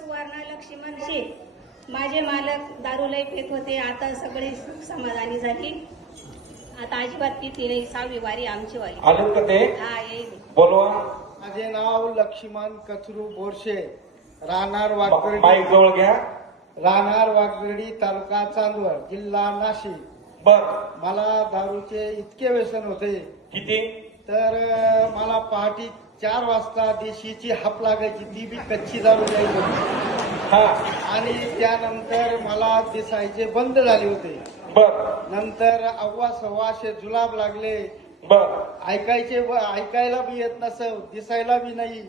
सुवर्णा लक्ष्मण शेख। माझे मालक दारू लय पेत होते, आता सगळी सुख समाधानी झाली। आता अजिबात पिती नाही। 6वी वारी आमची वारी। आले का ते? हा येईल। बोलवा। माझे नाव लक्ष्मण कचरू बोरशे, राहणार माईक जवळ घ्या। वागदर्डी, तालुका चांदवड, जिल्हा नाशिक। बर, मला दारूचे इतके व्यसन होते किती? तर मला पहाटे 4 वाजता देशीची हाप लागायची, ती बी कच्ची दारू द्यायची होती। हा, आणि त्यानंतर मला दिसायचे बंद झाले होते। बर नंतर 1.25 जुलाब लागले। बर ऐकायला बी येत नसं, दिसायला बी नाही।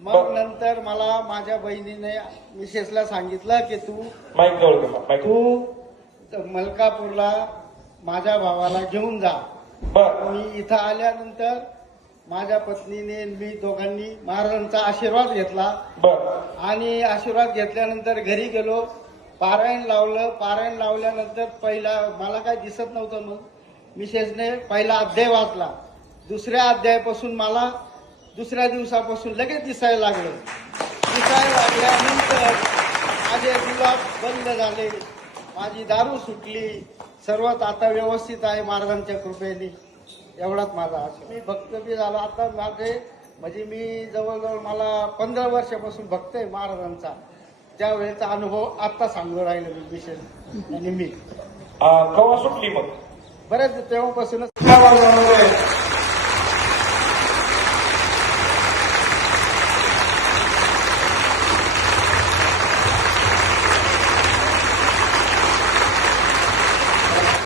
मग नंतर मला माझ्या बहिणीने मिसेसला सांगितलं की माईक जवळ घ्या। माईक. तू मलकापूरला माझ्या भावाला घेऊन जा। बर मी इथं आल्यानंतर माझ्या पत्नीने मी दोघांनी महाराजांचा आशीर्वाद घेतला। बर आणि आशीर्वाद घेतल्यानंतर घरी गेलो, पारायण लावलं। पारायण लावल्यानंतर पहिला मला काय दिसत नव्हतं। मग मिसेसने पहिला अध्याय वाचला। दुसऱ्या अध्यायापासून मला दुसऱ्या दिवसापासून लगेच दिसायला लागलं। दिसायला लागल्यानंतर माझे जुलाब बंद झाले, माझी दारू सुटली, सर्वात आता व्यवस्थित आहे महाराजांच्या कृपेने। एवढाच माझा आशा। मी भक्त बी झालो आता। माझे म्हणजे मी जवळजवळ मला 15 वर्षापासून भक्त आहे महाराजांचा। त्यावेळेचा अनुभव आता सांगू राहिलो मी विशेष। आणि मी कवा सुटली मग? बरेच तेव्हापासूनच